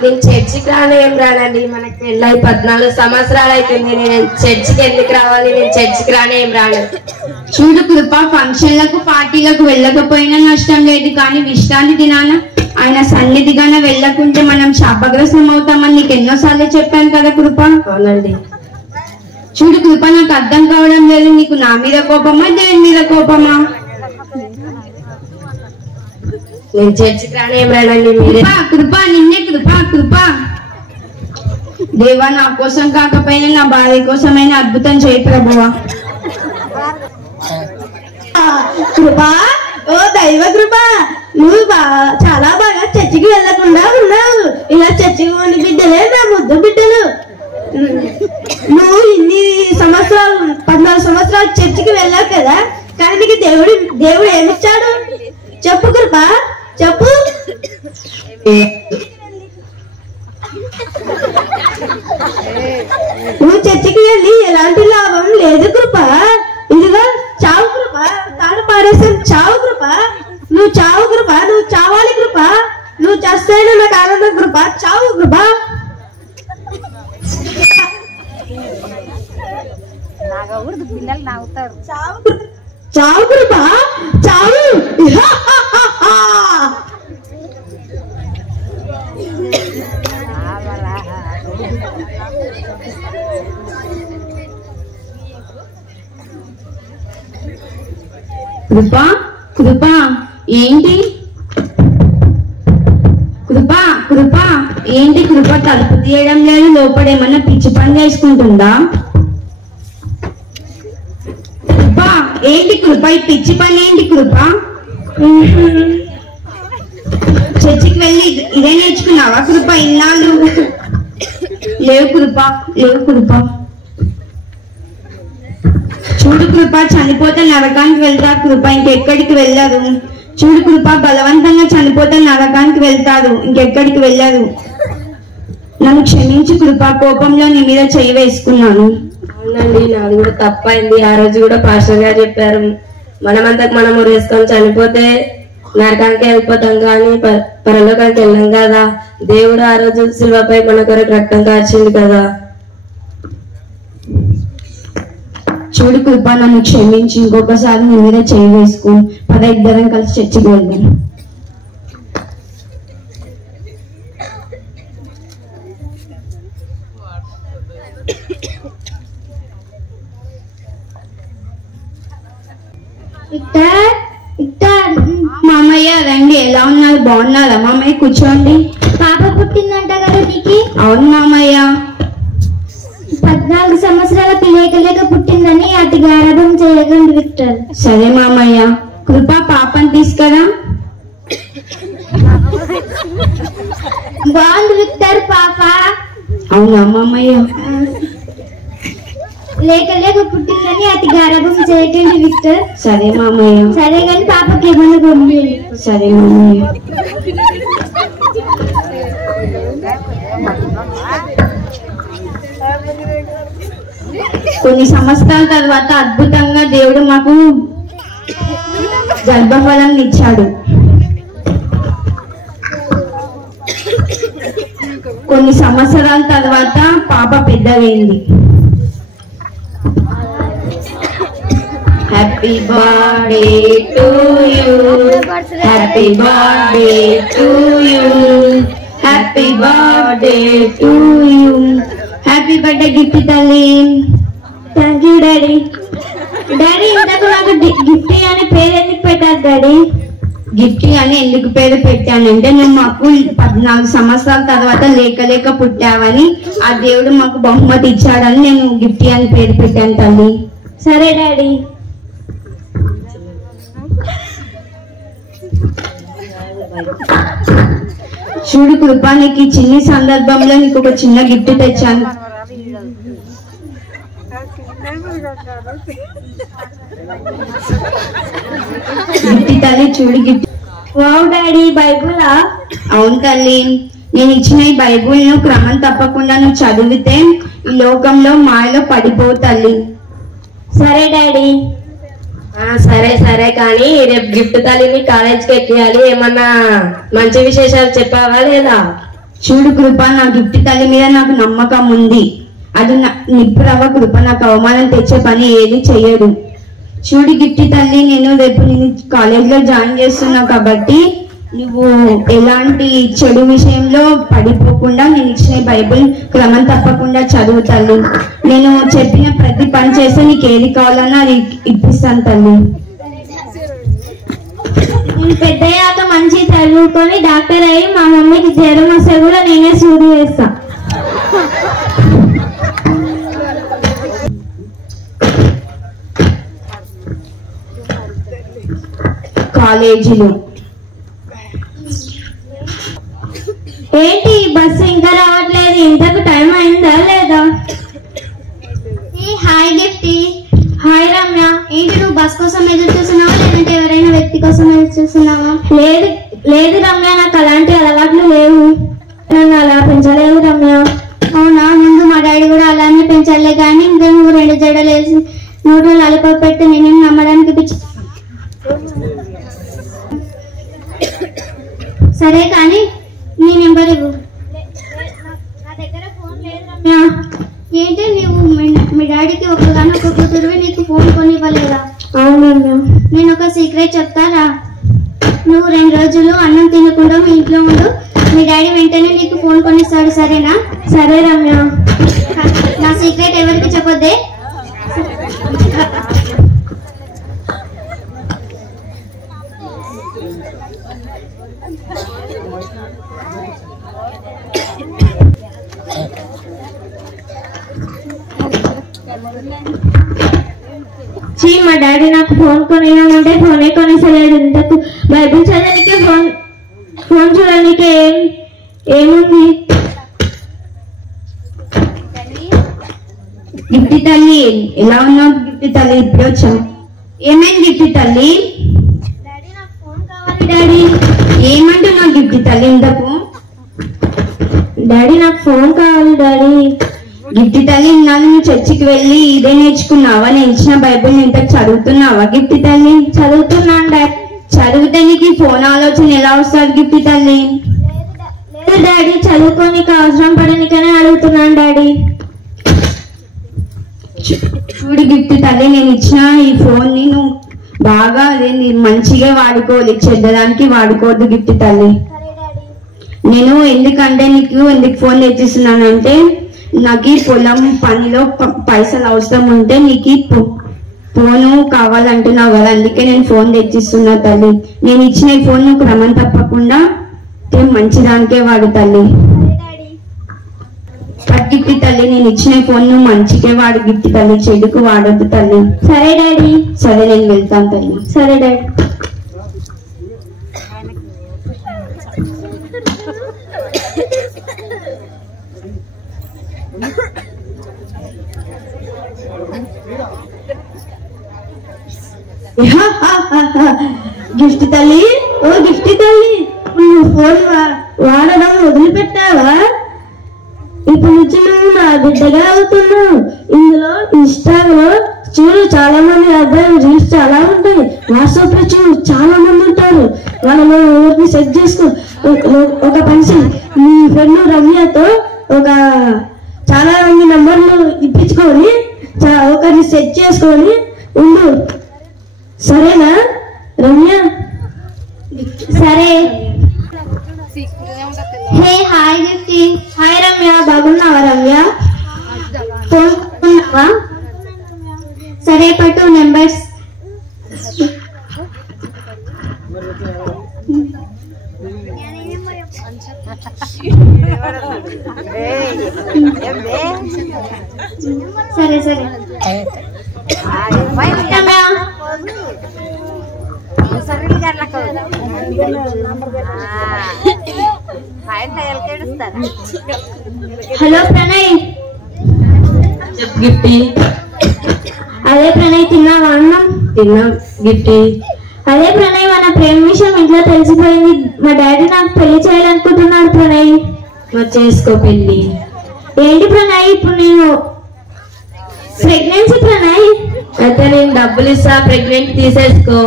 నేను చర్చికి ఏం రానండి. మనకి పెళ్ళై 14 సంవత్సరాలు అవుతుంది. నేను చర్చికి ఎందుకు రావాలి? నేను చర్చికి ఏం రాను. చూడు కృప, ఫంక్షన్లకు పార్టీలకు వెళ్ళకపోయినా నష్టం లేదు, కానీ విశ్రాంతి దినాన ఆయన సన్నిధిగానే వెళ్ళకుంటే మనం శాపగ్రస్తం అవుతామని నీకు ఎన్నోసార్లు చెప్పాను కదా కృప. అవునండి. చూడు కృప, నాకు అర్థం కావడం లేదు, నీకు నా మీద కోపమా దేవుని మీద కోపమా? నేను చర్చికి ఏం రానండి. కృప నిన్నే కృప. దేవా, నా కోసం కాకపోయినా నా భార్య కోసమైనా అద్భుతం చేయి ప్రభువా. కృపా, ఓ దైవ కృప, నువ్వు చాలా బాగా చర్చికి వెళ్ళకుండా ఉన్నావు. ఇలా చర్చికి పోని బిడ్డలే నా ముద్దు బిడ్డలు. నువ్వు ఇన్ని సంవత్సరాలు 14 సంవత్సరాలు చర్చికి వెళ్ళావు కదా, కానీ నీకు దేవుడు ఏమిచ్చాడు చెప్పు కృప, చెప్పు. నువ్వు చర్చికి వెళ్ళి ఎలాంటి లాభం లేదు కృప. ఇదిగా చావు కృప, తాను పారేసాను చావు కృప. నువ్వు చావు కృప, నువ్వు చావాలి కృప. నువ్వు చేస్తేనే నాకు ఆనందం కృప. చావు కృప. పిల్లలు నవ్వుతారు. చావు కృప, చావు. కృప ఏంటి? కృప తలుపు తీయడం లేదు, లోపడేమన్నా పిచ్చి పని చేసుకుంటుందా? కృప ఏంటి కృప, ఈ పిచ్చి పని ఏంటి కృప? చర్చికి వెళ్ళి ఇదే నేర్చుకున్నావా కృప ఇన్నాళ్ళు? లేవు కృప. చూడు కృప, చనిపోతే నరకానికి వెళ్తారు కృప, ఇంకెక్కడికి వెళ్ళరు. చూడు కృప, బలవంతంగా చనిపోతే నరకానికి వెళ్తారు, ఇంకెక్కడికి వెళ్ళరు. నన్ను క్షమించు కృప, కోపంలో నీ మీద చేయి వేసుకున్నాను. అవునండి, నాది కూడా తప్పైంది. ఆ రోజు కూడా పాస్టర్ గారు చెప్పారు, మనమంతకు మనం వేసుకొని చనిపోతే నరకానికి వెళ్ళిపోతాం, కానీ పరలోకానికి వెళ్ళాం కదా. దేవుడు ఆ రోజు శిలువపై మన కొరకు రక్తం కార్చింది కదా. చూడు కృప, నన్ను క్షమించి ఇంకొకసారి నీ మీద చేయి వేసుకో. ఇద్దరం కలిసి చర్చికి వెళ్దాం. మామయ్య రండి, ఎలా ఉన్నారు? బాగున్నారా మామయ్య? కూర్చోండి. పాప పుట్టిందంట కదా నీకు? అవును మామయ్య. 14 సంవత్సరాల పిల్లక పుట్టిందని అతి గారాబం చేయకండి విక్టర్. సరే మామయ్య. కృప, పాపని తీసుకురా. బాగుంది విక్టర్ పాప. అవునా మామయ్య? లేక పుట్టిందని అతి గారాబం చేయకండి విక్టర్. సరే మామయ్య. సరే కానీ పాపకి ఏమన్నా పంపి. సరే మామయ్య. కొన్ని సంవత్సరాల తర్వాత అద్భుతంగా దేవుడు మాకు గర్భఫలం ఇచ్చాడు. కొన్ని సంవత్సరాల తర్వాత పాప పెద్దదైంది. Happy birthday to you, happy birthday to you, happy birthday to you. Happy birthday gift తల్లి. Thank you daddy. డాడీ, ఇంతకు నాకు గిఫ్ట్ అని పేరు ఎందుకు పెట్టారు డాడీ? గిఫ్ట్ అని ఎందుకు పేరు పెట్టానంటే, నువ్వు మాకు 14 సంవత్సరాల తర్వాత లేక పుట్టావని ఆ దేవుడు మాకు బహుమతి ఇచ్చాడని నేను గిఫ్ట్ అని పేరు పెట్టాను తల్లి. సరే డాడీ. చూడు కృప, నీకు ఈ చిన్న సందర్భంలో నీకు ఒక చిన్న గిఫ్ట్ తెచ్చాను. గిఫ్ట్ తల్లి, చూడు గిఫ్ట్. Wow daddy, బైబులా? అవును తల్లి, నేను ఇచ్చిన ఈ బైబుల్ ను క్రమం తప్పకుండా నువ్వు చదివితే ఈ లోకంలో మాయలో పడిపోవు తల్లి. సరే డాడీ. సరే కానీ రేపు గిఫ్ట్ తల్లిని కాలేజ్కి ఎక్కియాలి. ఏమన్నా మంచి విశేషాలు చెప్పావా లేదా? చూడు కృప, నా గిఫ్ట్ తల్లి మీద నాకు నమ్మకం ఉంది. అది నిప్పురవ్వ కృప నాకు అవమానం తెచ్చే పని ఏది చెయ్యదు. చూడు గిఫ్ట్ తల్లి, నేను రేపు నేను కాలేజ్లో జాయిన్ చేస్తున్నావు కాబట్టి నువ్వు ఎలాంటి చెడు విషయంలో పడిపోకుండా నేను ఇచ్చిన బైబిల్ క్రమం తప్పకుండా చదువు తల్లి. నేను చెప్పిన ప్రతి పని చేస్తే నీకు ఏది కావాలన్నా అది ఇప్పిస్తాను తల్లి. నేను పెద్దయ్యాక మంచి చదువుకొని డాక్టర్ అయ్యి మా మమ్మీకి జ్వరం వస్తే కూడా నేనే సూది వేస్తా. కాలేజీలు ఏంటి బస్సు ఇంకా రావట్లేదు? ఇంతకు టైం అయిందా లేదా? హాయ్ గిఫ్టీ. హాయ్ రమ్య. ఏంటి నువ్వు బస్ కోసం ఎదురు చూస్తున్నావా లేదంటే ఎవరైనా వ్యక్తి కోసం ఎదురు చూస్తున్నావా? లేదు లేదు రమ్య, నాకు అలాంటి అలవాట్లు లేవు. నన్ను అలా పెంచలేదు రమ్య. అవునా? ముందు మా డాడీ కూడా అలానే పెంచలే, కానీ ఇంకా నువ్వు 2 జడలు వేసి నోట్లో లాలిపాప్ పెడితే నేనేం నమ్మడానికి పిచ్చి. సరే కానీ నీ నెంబర్ ఇవ్వు. నా దగ్గర ఫోన్ లేదు రమ్య. ఏంటి నువ్వు మీ డాడీకి ఒక్కగానొక్క కూతురువి, నీకు ఫోన్ కొనివ్వలేదా? అవును రమ్య. నేను ఒక సీక్రెట్ చెప్తారా? నువ్వు 2 రోజులు అన్నం తినకుండా మీ ఇంట్లో ఉండు, మీ డాడీ వెంటనే నీకు ఫోన్ కొనిస్తాడు, సరేనా? సరే రమ్య. నా సీక్రెట్ ఎవరికి చెప్పొద్దే. మా డాడీ నాకు ఫోన్ కొనివ్వమంటే ఫోనే కొనిసలేడు. ఇంతకు బైబిల్ చదవడానికి ఫోన్ చూడడానికి ఏముంది? గిఫ్ట్ తల్లి, ఎలా ఉన్నావు గిఫ్ట్ తల్లి? ఇప్పుడు వచ్చావు. ఏమైంది గిఫ్ట్ తల్లి? డాడీ నాకు ఫోన్ కావాలి డాడీ. ఏమంటున్నావు గిఫ్ట్ తల్లి? ఇంతకు డాడీ నాకు ఫోన్ కావాలి డాడీ. గిఫ్ట్ తల్లి, ఇన్నాళ్ళు నువ్వు చర్చికి వెళ్ళి ఇదే నేర్చుకున్నావా? నేను ఇచ్చిన బైబిల్ ఇంతకు చదువుతున్నావా గిఫ్ట్ తల్లి? చదువుతున్నాను డాడీ. చదివితే నీకు ఫోన్ ఆలోచన ఎలా వస్తుంది గిఫ్ట్ తల్లి? లేదు డాడీ, చదువుకోనికి అవసరం పడనికనే అడుగుతున్నాను డాడీ. చూడు గిఫ్ట్ తల్లి, నేను ఇచ్చిన ఈ ఫోన్ ని నువ్వు బాగా మంచిగా వాడుకోవాలి, చెడ్డదానికి వాడుకోవద్దు గిఫ్ట్ తల్లి. నేను ఎందుకంటే ఎందుకు ఫోన్ తెచ్చిస్తున్నానంటే, నాకు ఈ పొలం పనిలో పైసలు అవసరం ఉంటే నీకు ఫోను కావాలంటున్నావు కదా, అందుకే నేను ఫోన్ తెచ్చిస్తున్నా తల్లి. నేను ఇచ్చిన ఈ ఫోన్ నువ్వు క్రమం తప్పకుండా మంచిదానికే వాడు తల్లి. గిఫ్ట్ తల్లి, నేను ఇచ్చిన ఫోన్ నువ్వు మంచిగా వాడు గిఫ్ట్ తల్లి, చెడుకు వాడొద్దు తల్లి. సరే డాడీ. సరే, నేను వెళ్తాను తల్లి. సరే డాడీ. గిఫ్ట్ తల్లి, ఓ గిఫ్ట్ తల్లి, నువ్వు ఫోన్ వాడడం వదిలిపెట్టావా? ఇప్పుడు నుంచి నువ్వు నా బిడ్డగా అవుతున్నావు. ఇందులో ఇన్స్టాలో చూడు చాలా మంది అబ్బాయిలు రీల్స్ చాలా ఉంటాయి, వాట్సాప్ లో చూడు చాలా మంది ఉంటారు. వాళ్ళలో ఊరిని సెట్ చేసుకో. ఒక పని, నీ ఫ్రెండ్ రమ్యతో చాలా మంది నంబర్లు ఇప్పించుకొని ఒకరిని సెట్ చేసుకొని ఉండు, సరేనా రమ్య? సరే. Hey hi గిఫ్టీ. హాయ్ రమ్య, బాగున్నావా రమ్య? ఫోన్ సరే పట్టు నెంబర్స్. సరే సరే హలో ప్రణయ్. గిఫ్టీ. అదే ప్రణయ్, తిన్నావా అన్నం? తిన్నా గిఫ్టీ. అదే ప్రణయ్, మన ప్రేమ విషయం ఇంట్లో తెలిసిపోయింది. మా డాడీ నాకు పెళ్లి చేయాలనుకుంటున్నాడు ప్రణయ్. మరి చేసుకో పెళ్లి. ఏంటి ప్రణయ్, ఇప్పుడు నేను ప్రెగ్నెన్సీ ప్రణయ్. అయితే నేను డబ్బులు ఇస్తా, ప్రెగ్నెంట్ తీసేసుకో.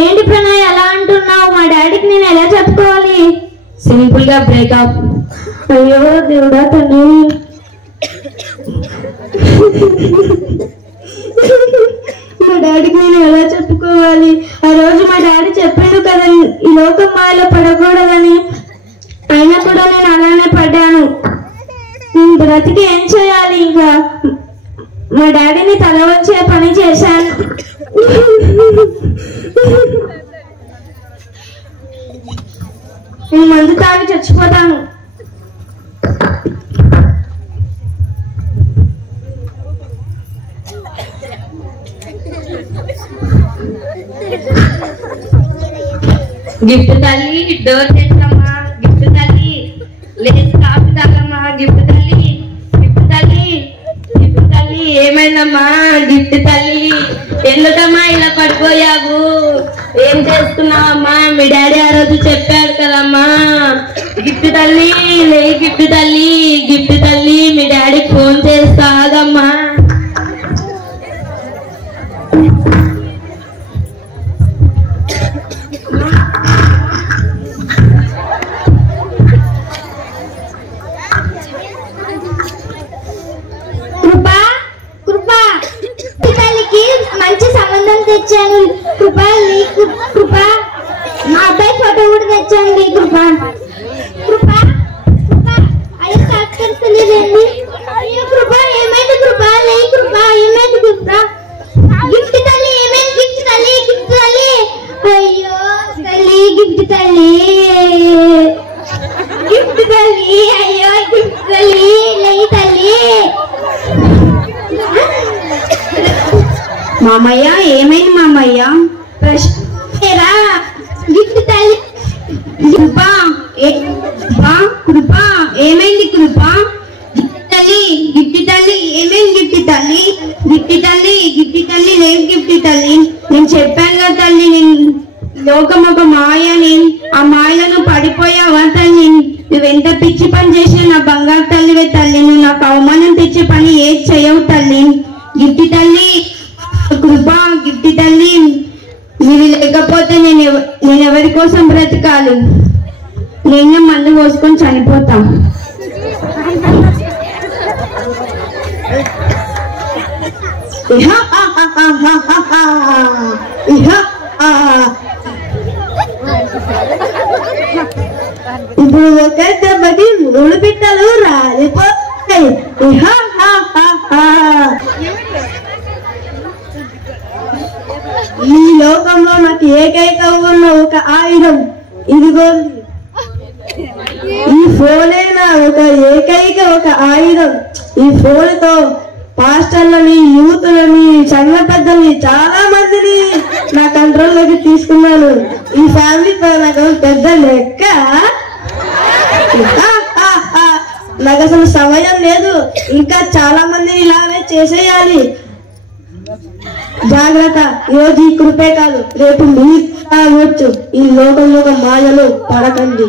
ఏంటి ప్రణయ్ అలా అంటున్నావు? మా డాడీకి నేను ఎలా చెప్పుకోవాలి? సింపుల్ గా బ్రేకప్. అయ్యో దేవుడా తండ్రి, మా డాడీకి నేను ఎలా చెప్పుకోవాలి? ఆ రోజు మా డాడీ చెప్పిండు కదా ఈ లోకం మాయలో పడకూడదని, అయినా కూడా నేను అలానే పడ్డాను. నేను బ్రతికి ఏం చేయాలి? ఇంకా మా డాడీని తల వచ్చే పని చేశాను. నేను మందు తాగి చచ్చిపోతాను. గిఫ్ట్ తల్లి డోర్ తెచ్చమ్మా, గిఫ్ట్ తల్లి లేచి కాఫీ తాగమ్మా, గిఫ్ట్ తల్లి, గిఫ్ట్ తల్లి, గిఫ్ట్ తల్లి ఏమైందమ్మా? గిఫ్ట్ తల్లి ఎందుకమ్మా ఇలా పడిపోయావు? ఏం చేస్తున్నావమ్మా? మీ డాడీ ఆ రోజు చెప్పాడు కదమ్మా. గిఫ్ట్ తల్లి లే, గిఫ్ట్ తల్లి, గిఫ్ట్ తల్లి మీ డాడీకి ఫోన్ చేస్తాదమ్మా. మంచి సంబంధం తెచ్చాను కృపా. కృపా మా అబ్బాయి ఫోటో కూడా తెచ్చాను కృపా. కృపా కృపా అయ్యో తెలియదండి. అయ్యో కృపా ఏమైంది? కృపా లే, కృపా ఏమైంది? కృపా గిఫ్ట్ తల్లి ఏమైంది? గిఫ్ట్ తల్లి, గిఫ్ట్ తల్లి, అయ్యో తల్లి, గిఫ్ట్ తల్లి, గిఫ్ట్ తల్లి, అయ్యో గిఫ్ట్ తల్లి, లే తల్లి. మామయ్య ఏమైంది మామయ్య? గిఫ్ట్ తల్లి. కృపా కృపా ఏమైంది? కృపా గిఫ్ట్ తల్లి, గిఫ్ట్ తల్లి ఏమైంది? గిఫ్ట్ తల్లి, గిఫ్ట్ తల్లి, గిఫ్ట్ తల్లి లేదు గిఫ్ట్ తల్లి. నేను చెప్పాను కదా తల్లి, నేను లోకం ఒక మాయని, ఆ మాయలను పడిపోయావా తల్లి? నువ్వెంత పిచ్చి పని చేసినా నా బంగారు తల్లివే తల్లి. నువ్వు నాకు అవమానం తెచ్చే పని ఏది చేయవు తల్లి. గిఫ్ట్ తల్లి, కృపా, గిఫ్ట్ తల్లి మీరు లేకపోతే నేను ఎవరి కోసం బ్రతకాలి? నేను మందు పోసుకొని చనిపోతా. ఇప్పుడు ఒక దెబ్బకి 3 పిట్టలు రాలిపోతాయి. ఈ లోకంలో నాకు ఏకైక ఉన్న ఒక ఆయుధం ఇదిగో, ఈ ఫోనే నా ఏకైక ఒక ఆయుధం. ఈ ఫోన్ తో పాస్టర్లని, యూత్లని, సంఘ పెద్దల్ని చాలా మందిని నా కంట్రోల్లోకి తీసుకున్నాను. ఈ ఫ్యామిలీతో నాకు పెద్ద లెక్క. నాకు అసలు సమయం లేదు, ఇంకా చాలా మందిని ఇలానే చేసేయాలి. జాగ్రత్త, ఈరోజు ఈ కృపే కాదు రేపు మీరు కావచ్చు. ఈ లోకంలో మాయలు పడకండి.